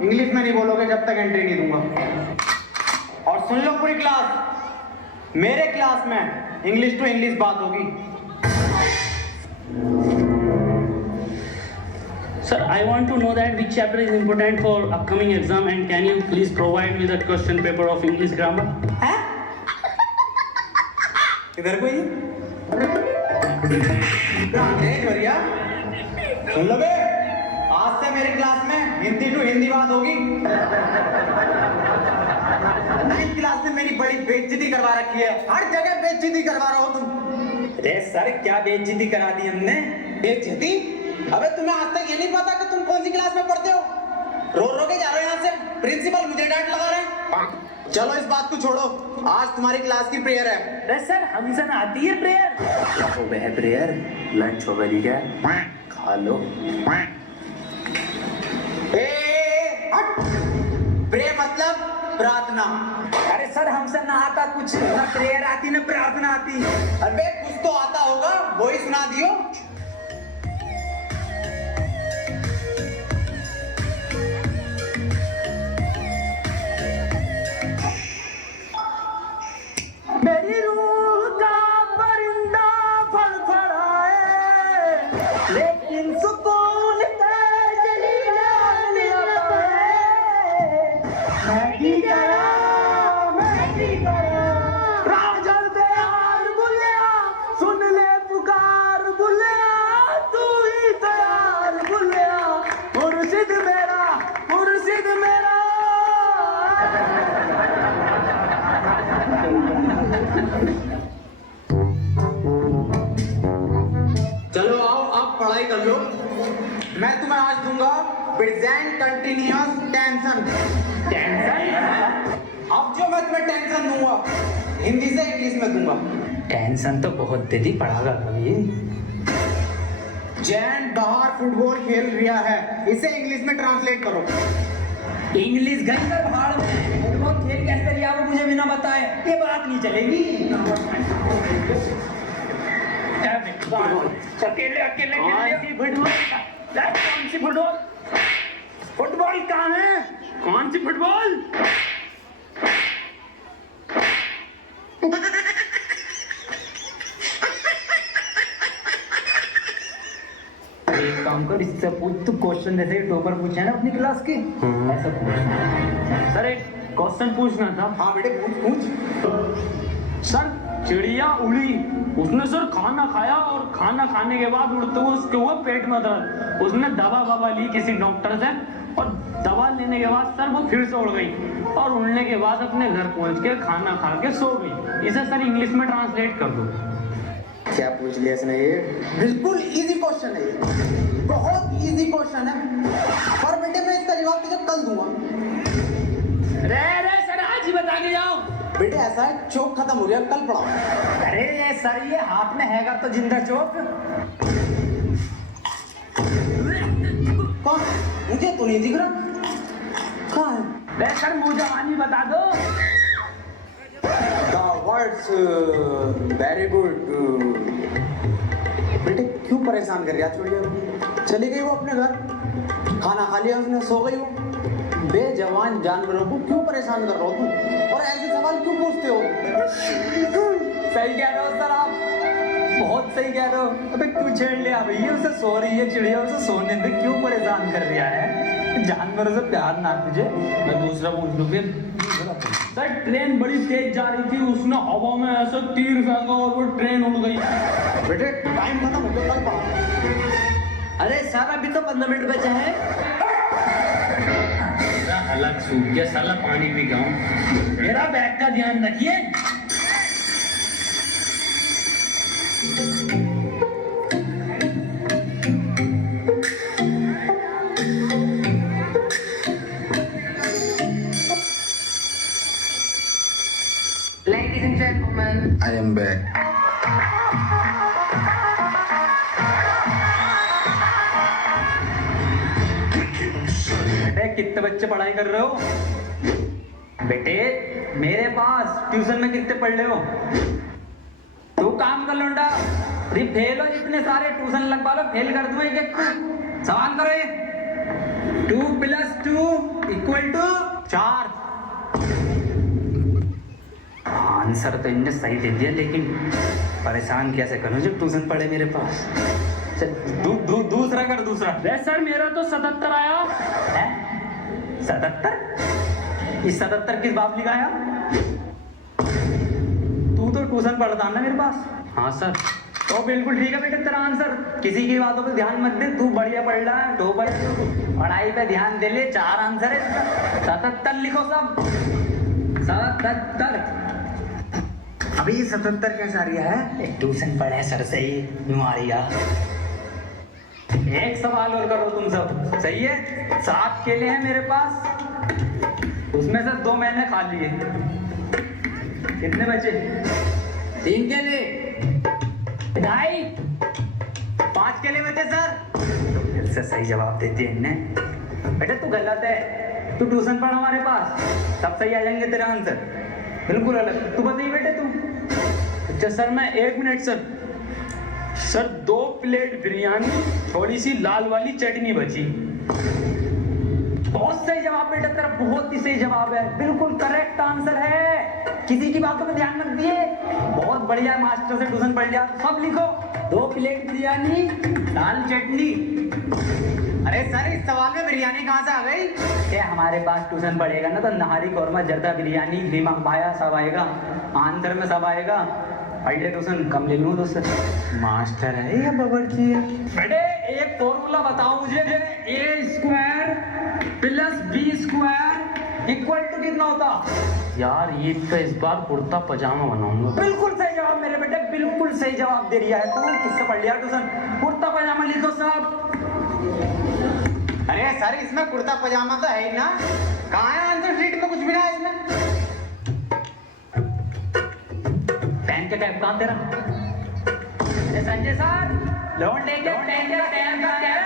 English में नहीं बोलोगे जब तक एंट्री नहीं दूंगा। और सुन लो पूरी क्लास, मेरे क्लास में इंग्लिश टू इंग्लिश बात होगी। Sir, I want to know that which chapter is important for upcoming exam and can you please provide me that question paper of English grammar? हैं? इधर कोई भैया सुन लो बे, आज से मेरी क्लास में हिंदी टू हिंदी बात होगी। 9th क्लास में मेरी बड़ी बेइज्जती करवा रखी है, हर जगह बेइज्जती करवा रहे हो तुम। अरे सर क्या बेइज्जती करा दी हमने? बेइज्जती? अबे तुम्हें आज तक ये नहीं पता कि तुम कौन सी क्लास में पढ़ते हो? रो रो के जा रहे हो यहाँ से, प्रिंसिपल मुझे डांट लगा रहे हैं। चलो इस बात को छोड़ो, आज तुम्हारी क्लास की प्रेयर है। अरे सर हमसे ना आती है प्रेयर। क्या हो गया प्रेयर? लंच हो गई क्या? खा लो। प्रेयर मतलब प्रार्थना। अरे सर हमसे ना आता कुछ, ना प्रेयर आती ना प्रार्थना आती। अबे कुछ तो आता होगा, वही सुना दियो। मेरी रूह का परिंदा फड़फड़ाए, लेकिन सुकून ताजली नहीं पाए। मैगी करा राजल दे यार बुलिया, सुन ले पुकार बुलिया, तू ही तो यार बुलिया, मुर्शिद मेरा, मुर्शिद मेरा। चलो आओ अब पढ़ाई कर लो। मैं तुम्हें आज दूंगा प्रेजेंट कंटिन्यूअस टेंशन। अब जो मैं तुम्हें टेंशन दूंगा हिंदी से इंग्लिश में दूंगा। टेंशन तो बहुत दे दी, पढ़ागा कभी। जैन बाहर फुटबॉल खेल रहा है, इसे इंग्लिश में ट्रांसलेट करो। इंग्लिश गई कर भाड़ में, फुटबॉल खेल कैसे लिया वो मुझे बिना बताए ये बात नहीं चलेगी। अकेले अकेले फुटबॉल, कौन सी फुटबॉल? फुटबॉल कहाँ है? कौन सी फुटबॉल? एक काम कर, इससे पूछ तू क्वेश्चन जैसे टॉपर पूछा है ना अपनी क्लास के, ऐसा पूछ। सर एक क्वेश्चन पूछना था। हाँ बेटे पूछ पूछ। सर चिड़िया उड़ी, उसने सर खाना खाया और खाना खाने के बाद उड़ते हुए उसके हुआ पेट में दर्द। उसने दवा ववा ली किसी डॉक्टर से और दवा लेने के बाद सर वो फिर से उड़ गई और उड़ने के बाद अपने घर पहुंच के खाना खा के सो गई। इसे सर इंग्लिश में ट्रांसलेट कर दो। क्या पूछ लिया इसने? ये बिल्कुल इजी क्वेश्चन है, ये बहुत इजी क्वेश्चन है, पर बेटे मैं इसका जवाब तुझे कल दूंगा। रे सर आज ही बता के जाओ। बेटे ऐसा है, चौक खत्म हो गया, कल पढ़ाओ। अरे सर ये हाथ में हैगा तो जिंदा चौक। कौन? मुझे तो नहीं दिख रहा। कहाँ है? रे सर मुँह जवानी बता दो। The words very good। बेटे क्यों परेशान कर रही है छोड़िए? चली गई वो अपने घर, खाना खा लिया उसने, सो गई वो। बेजवान जानवरों को क्यों परेशान कर रहे हो तुम, और ऐसे सवाल क्यों पूछते हो? सही कह रहे हो सर आप, बहुत सही कह रहे हो। अबे क्यों छेड़ लिया भैया? उसे सो रही है चिड़िया, उसे सोने दे, क्यों परेशान कर रहा है? जानवरों से प्यार ना तुझे। मैं दूसरा पूछ लूँ फिर। सर ट्रेन बड़ी तेज जा रही थी, उसने हवा में ऐसा तीर फेंका और वो ट्रेन उड़ गई। बेटे टाइम खत्म हो गया, कल पढ़ाओ। अरे सर अभी तो 15 मिनट बचे हैं। अलग सूख गया साला, पानी पी गया हूँ। मेरा बैग का ध्यान रखिए। Ladies and gentlemen, I am back. बेटे कितने बच्चे पढ़ाई कर रहे हो? बेटे मेरे पास ट्यूशन में कितने पढ़ रहे हो? तू काम कर लौंडा, अरे फेल हो जितने सारे ट्यूशन लगवा लो, फेल कर दूं एक एक को। सवाल करो ये। 2 + 2 इक्वल टू 4। आंसर तो इनने सही दे दिया, लेकिन परेशान कैसे करूं जब ट्यूशन पढ़े मेरे पास। चल दूसरा कर, दूसरा। अरे सर मेरा तो 77 आया है 77? इस 77 किस बात लिखाया? तू तो ट्यूशन पढ़ता ना मेरे पास। हाँ सर। तो बिल्कुल ठीक है बेटे तेरा आंसर, किसी की बातों पे ध्यान मत दे, तू बढ़िया पढ़ रहा है, टॉपर है तू, पढ़ाई पे ध्यान दे ले। 4 आंसर है इसका, 77 लिखो सब, 77। अभी ये 77 कैसे आ रहा है? ट्यूशन पढ़े सर से ही यूं आ रही है। एक सवाल और करो तुम सब, सही है? 7 केले हैं मेरे पास, उसमें से 2 मैंने खा लिए, कितने बचे? 3 केले। 2.5। 5 केले बचे सर। तो फिर से सही जवाब देती है इनने। बेटे तू गलत है, तू ट्यूशन पढ़ हमारे पास, तब सही आ जाएंगे तेरा आंसर। बिल्कुल अलग। तू बताइए बेटे तू। अच्छा सर मैं 1 minute sir. Sir 2 plate biryani, थोड़ी सी लाल वाली चटनी बची। बहुत सही जवाब बेटा तेरा, बहुत ही सही जवाब है, बिल्कुल करेक्ट आंसर है। किसी की बातों पे ध्यान मत दिए, बहुत बढ़िया मास्टर से ट्यूशन पढ़ लिया। सब लिखो, 2 प्लेट बिरयानी, दाल चटनी। अरे सर इस सवाल में बिरयानी कहाँ से आ गई? ये हमारे पास ट्यूशन पढ़ेगा ना तो नहारी कौरमा, जर्दा बिरयानी, कीमा पाया सब आएगा, आंसर में सब आएगा। पढ़ ले ट्यूशन, कम ले लूँ दोस्त। मास्टर है या बावर्ची है? बेटे एक फॉर्मूला बताओ मुझे, A² + B² इक्वल टू कितना होता? यार ईद पे इस बार कुर्ता पजामा बनाऊंगा। बिल्कुल सही जवाब मेरे बेटे, बिल्कुल सही जवाब दे दिया है तू। किससे पढ़ लिया ट्यूशन? कुर्ता पजामा लिखो सब। अरे सर इसमें कुर्ता पजामा तो है ही ना, कहाँ है आंसर शीट में? कुछ भी ना है इसमें। पेन के टैप कहाँ तेरा? संजय सर, लोन लेके पेन का टैप